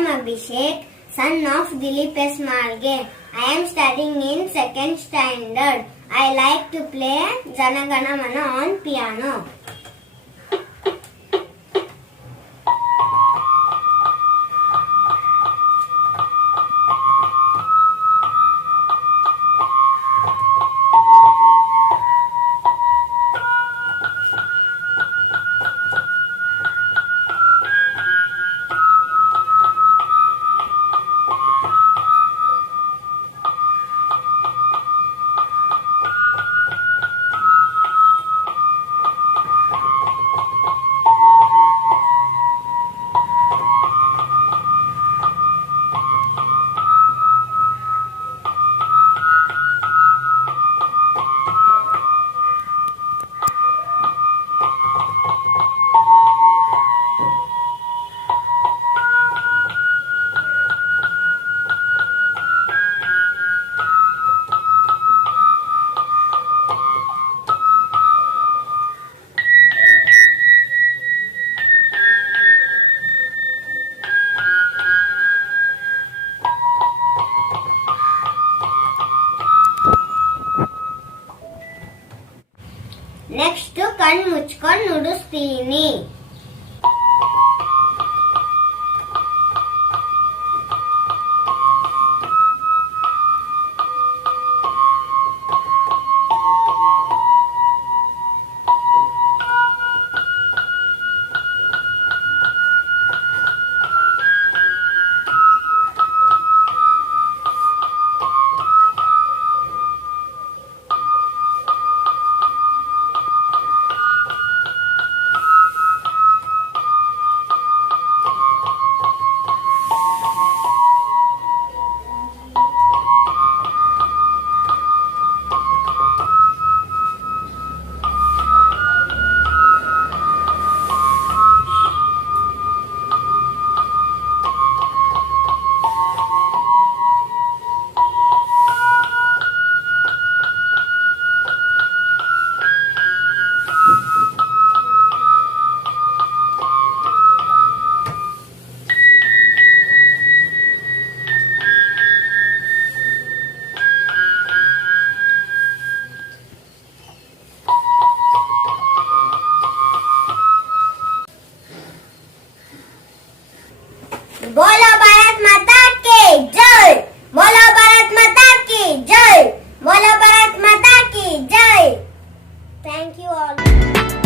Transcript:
am Abhishek, son of Dilip S. Malge. I am studying in 2nd standard. I like to play JANA GANA on piano. Next ಕಣ್ಣು ಮುಚ್ಕೊಂಡು ನುಡಿಸ್ತೀನಿ. बोलो भारत माता की जय, बोलो भारत माता की जय, बोलो भारत माता की जय. Thank you all.